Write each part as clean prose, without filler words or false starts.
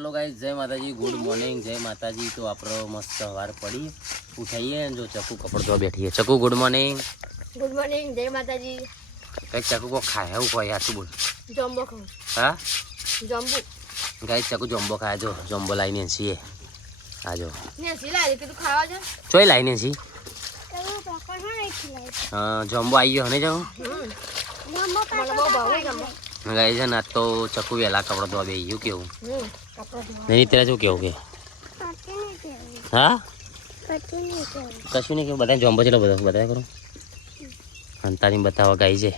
Hello guys, जय माताजी, good morning, जय माताजी। तो आपरो मस्त सवार पड़ी उठाइए जो चकू कपड़ धोवा बैठी है। चकू गुड मॉर्निंग। गुड मॉर्निंग, जय माताजी। कई चकू को खाया है ऊपर यार तू बोल। जम्बो खाओ। हां जम्बो गाइस, चकू जम्बो खाया जो जम्बो लाइन सी है। आ जाओ ने सिलाई के तू खावा जा चोई लाइन सी। तो पापा नहीं खिलाई। हां जम्बो आई हो ने जाओ। जम्बो मला बહુ ભાવે જમ્બો। गाइस ना तो चकू वेला कपड़ धोवा बेही क्यों કપડા ધોવા नहीं तेरा जो क्यों के કાટે નહીં કેવું हां કાટે નહીં કેવું कशु नहीं क्यों बताए जम्बो चलो बताया करो अंतानी बताओ गाइस है।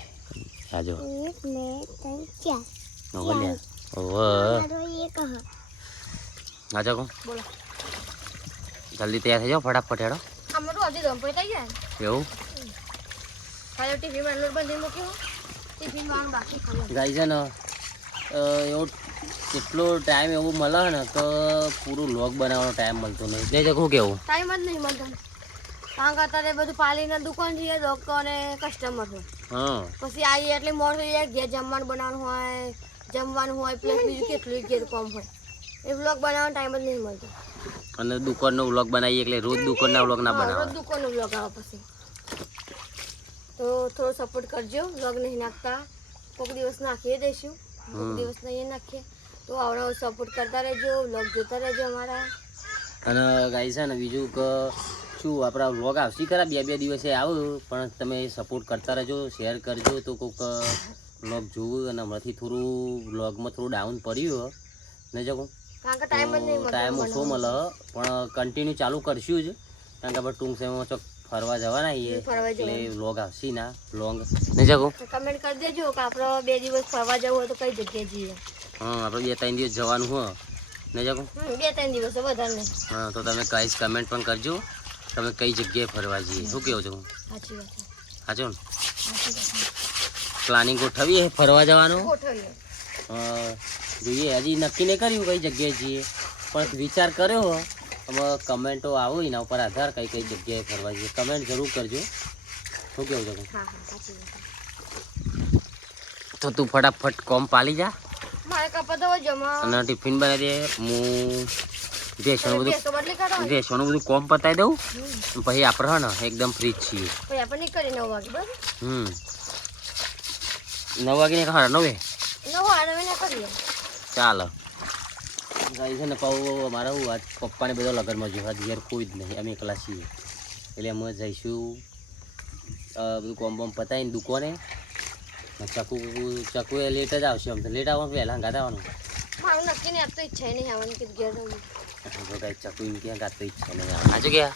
आ जाओ 1 2 3 4 हो गया ओ મારો ये कहां आ जाओ બોલો जल्दी तैयार हो जाओ फटाफट हेड़ो અમારો હજી જમ્બો થઈ ગયા એવું ખાલી ટિફિન માં લોટ બાંધી મૂક્યો ટિફિન માં બાકી ખાલી ગાઈસ છે ને એવો કેટલો ટાઈમ એવું મળે ને તો પૂરું વ્લોગ બનાવવાનો ટાઈમ મળતો નહીં એટલે જગું કેવું ટાઈમ જ નહીં મળતો કારણ કે અત્યારે બધું પાલીના દુકાન છે લોકો અને કસ્ટમર હોય હા પછી આવીએ એટલે મોડ થઈ જાય ઘેર જમવાનું બનાવવાનું હોય પ્લસ બીજું કેટલું ઘેર કોમ હોય એ વ્લોગ બનાવવાનો ટાઈમ જ નહીં મળતો અને દુકાનનો વ્લોગ બનાવીએ એટલે રોજ દુકાનના વ્લોગ ના રોજ બનાવવા દુકાનનો વ્લોગ આવે પછી તો થોડો સપોર્ટ કરજો વ્લોગ નહીં નાખતા કોઈક દિવસ નાખીએ દઈશું કોઈક દિવસ નહીં નાખીએ તો આવડો સપોર્ટ કરતા રહેજો વ્લોગ જોતા રહેજો અમારા અને ગાઈસ છે ને બીજું કે શું આપણા વ્લોગ આવશે ખરા બે દિવસે આવું પણ તમે સપોર્ટ કરતા રહેજો શેર કરજો તો કોઈક વ્લોગ જોવું અને હમણાંથી થોડું વ્લોગમાં થોડું ડાઉન પડ્યું નહીં જગું કારણ કે ટાઈમ જ નહીં મળતો ટાઈમ ઓછો મળે પણ કન્ટિન્યુ ચાલુ કરશું જ કારણ કે આપણે ટૂંક સમયમાં ચોક ફરવા જવાના છીએ એટલે વ્લોગ આવશે ના વ્લોગ નહીં જગું કમેન્ટ કરી દેજો કે આપણે 2 દિવસ ફરવા જવું હોય તો કઈ જગ્યાએ જઈએ હા આપણે 2-3 દિવસ જવાનું હોય નહીં જગું 2-3 દિવસ વધારે નહીં હા તો તમે કઈ કમેન્ટ પણ કરજો તમે કઈ જગ્યાએ ફરવા જઈએ શું કેવું છું સાચી વાત છે સાચું ને પ્લાનિંગ ગોઠવીએ ફરવા જવાનું ગોઠવીએ જોઈએ હજી નક્કી નહીં કર્યું કઈ જગ્યાએ જઈએ પણ વિચાર કર્યો હવે કમેન્ટો આવો એના ઉપર આધાર કઈ જગ્યાએ ફરવા જઈએ કમેન્ટ જરૂર કરજો શું કેવું છે હા હા સાચી વાત તો તું ફટાફટ કોમ પાલી જા મારે કપા તો જમા અને ટિફિન બનાવી દે હું રેશનનું બધું તો બદલી કરો રેશનનું બધું કોમ પતાવી દઉં પછી આપણે હા ને એકદમ ફ્રી જ છીએ પછી આપણે નીકળી 9 વાગે બરાબર 9 વાગે ને ખરા 9 9 વાગે ના કરીએ ચાલો ગાઈ છે ને પાઉ અમારા હું આજ પપ્પાને બધો લગનમાં જોયું આજ ઘેર કોઈ જ નહીં અમે એકલા છીએ એટલે અમે જઈશું બધું કોમ બોમ પતાવીને દુકાને ચકુ એ લેટ જ આવશે આમ તો લેટ આવવાનું વહેલા ગાત આવવાનું મારું નક્કી નહીં આપ તો ઈચ્છા નહીં આવવાની કે ઘેર રહું તો કાંઈ ચકુ એમ ક્યાં ગાતો ઈચ્છા નહીં આવે આજે ગયા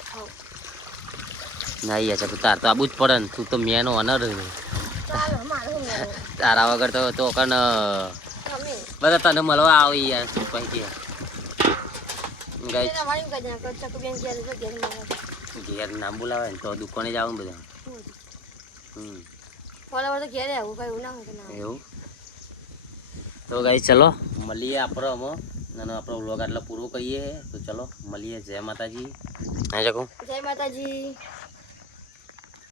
ના યાર ચકુ તાર તો આવું જ પડે ને તું તો મેનો ઓનર ચાલો મારે હું તારા વગર તો કન તમે બધા તને મળવા આવી યાર શું કહી કે ગાઈ તમારી કઈ ના કર ચકુ બેન ઘેર તો ઘેર મારા ઘેર ના બોલાવે ને તો દુકાને જ આવું બધા ફોલોવર તો ઘેરે આવું કઈ એવું ના હોય કે ના એવું તો ગાઈ ચલો મળીએ આપણો અમે અને આપણો વ્લોગ આટલો પૂરો કરીએ તો ચલો મળીએ જય માતાજી હા જકો જય માતાજી